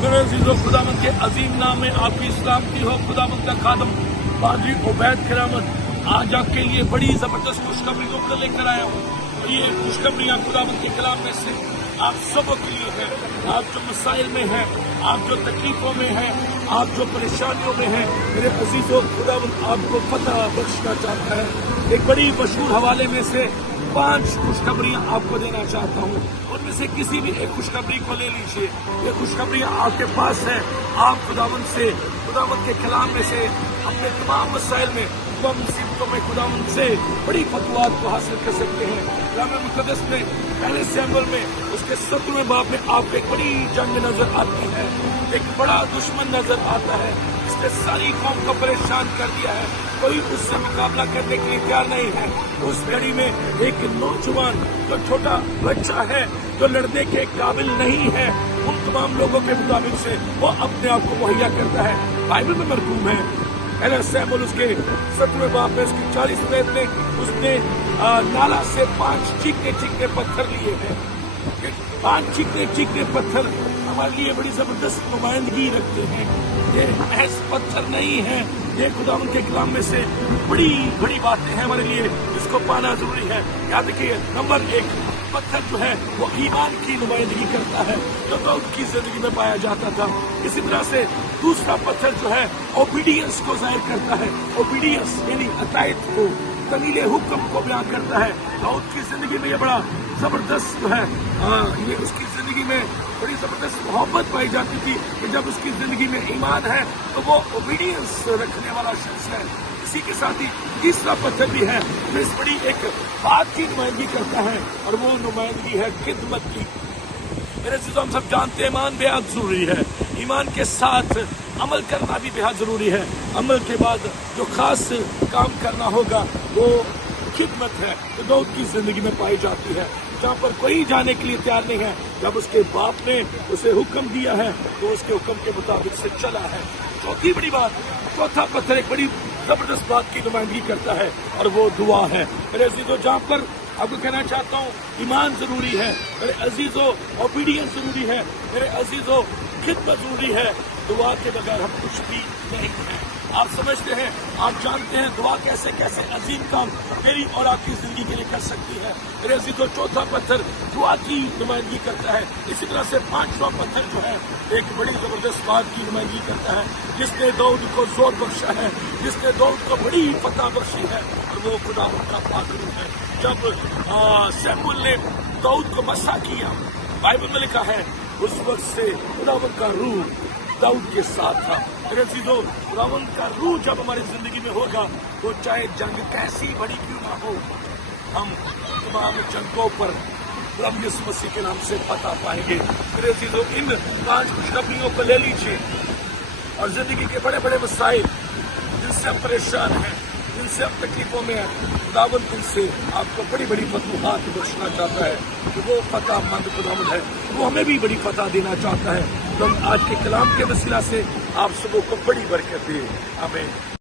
मेरे अजीज़ों, खुदावंद के अजीम नाम में आपकी सलामती हो। खुदावंद का खादम पादरी उबैद करामत आज आपके लिए बड़ी जबरदस्त खुशखबरियों को लेकर आया हूँ। और ये खुशखबरियाँ खुदावंद के कलाम में से आप सबों के लिए है। आप जो मसाइल में हैं, आप जो तकलीफों में हैं, आप जो परेशानियों में हैं, मेरे अजीज़ों, खुदावंद आपको फतह बख्शना चाहता है। एक बड़ी मशहूर हवाले में से 5 खुशखबरियां आपको देना चाहता हूं। उनमें से किसी भी एक खुशखबरी को ले लीजिए। ये खुशखबरियां आपके पास है। आप खुदावंद के कलाम में से अपने तमाम मसाइल में, तमाम मुसीबतों में खुदावंद से बड़ी फतवात को हासिल कर सकते हैं। कलाम मुक़द्दस में पहले सैमुएल में उसके 17वें बाब में आपको एक बड़ी जंग नजर आती है। एक बड़ा दुश्मन नजर आता है, इसने सारी कौम को परेशान कर दिया है। कोई उससे मुकाबला करने के लिए तैयार नहीं है। उस घड़ी में एक नौजवान जो छोटा बच्चा है, जो लड़ने के काबिल नहीं है, उन तमाम लोगों के मुताबिक से वो अपने आप को मुहैया करता है। बाइबल में मरकूम है, पहले सैमुएल उसके 17वें बाब में उसकी 40वें में उसने नाला से 5 चीकने पत्थर लिए हैं। 5 चीकने पत्थर हमारे लिए बड़ी जबरदस्त नुमाइंदगी रखते हैं। ये महज पत्थर नहीं है, ये खुदावंद के कलाम में से बड़ी बड़ी बातें हैं हमारे लिए, जिसको पाना जरूरी है। याद रखिए, नंबर 1 पत्थर जो है वो ईमान की नुमाइंदगी करता है, जो दाऊद की जिंदगी में पाया जाता था। इसी तरह से दूसरा पत्थर जो है ओबीडियंस को जाहिर करता है। ओबीडियंस यानी अतायत को, तमीले हुक्म को बयान करता है। दाऊद की जिंदगी में ये बड़ा जबरदस्त है। ये उसकी जिंदगी में बड़ी जबरदस्त मोहब्बत पाई जाती थी कि जब उसकी जिंदगी में ईमान है तो वो ओबीडियंस रखने वाला शख्स है। इसी के साथ ही तीसरा पत्थर भी है जो इस बड़ी एक बात की नुमाइंदगी करता है, और वो नुमाइंदगी है खिदमत की। मेरे अज़ीज़ों, हम सब जानते हैं ईमान बेहद जरूरी है। ईमान के साथ अमल करना भी बेहद जरूरी है। अमल के बाद जो खास काम करना होगा वो खिदमत है, जो दाऊद की जिंदगी में पाई जाती है, जहाँ पर कोई जाने के लिए तैयार नहीं है। जब उसके बाप ने उसे हुक्म दिया है तो उसके हुक्म के मुताबिक से चला है। चौथी बड़ी बात, चौथा पत्थर एक बड़ी जबरदस्त बात की नुमाइंदगी करता है, और वो दुआ है। मेरे अजीजों, जहाँ पर आपको कहना चाहता हूँ ईमान जरूरी है, मेरे अजीजों ओबीडियंस जरूरी है, मेरे अजीजों खिदमत जरूरी है। दुआ के बगैर हम कुछ भी नहीं है। आप समझते हैं, आप जानते हैं दुआ कैसे कैसे अजीम काम मेरी और आपकी जिंदगी के लिए कर सकती है। मेरे अजीजों, चौथा पत्थर दुआ की नुमाइंदगी करता है। इसी तरह से 5वां पत्थर जो है एक बड़ी जबरदस्त बात की नुमाइंदगी करता है, जिसने दाऊद को जोर बख्शा है, जिसने दाऊद को बड़ी फतह बख्शी है, और वो खुदावंद का पाकरू है। जब सैमुएल ने दाऊद को मसा किया, बाइबल में लिखा है उस वक्त से खुदावंद का रूह दाऊद के साथ था। मेरे अजीजों, खुदावंद का रूह जब हमारी जिंदगी में होगा तो चाहे जंग कैसी बड़ी क्यों ना हो, हम तमाम जंगों पर प्रभु यीशु मसीह के नाम से फतह पाएंगे। मेरे अजीजों, इन 5 खुशखबरियों को ले लीजिए, और जिंदगी के बड़े बड़े मसाइल जिनसे हम परेशान हैं, जिनसे हम तकलीफों में हैं, खुदावंद उनसे आपको बड़ी बड़ी फतूहात बख्शना चाहता है। कि वो फतहमंद खुदावंद है, वो हमें भी बड़ी फतह देना चाहता है। तो हम आज के कलाम के वसीला से आप सबों को बड़ी बरकत दे। आमीन।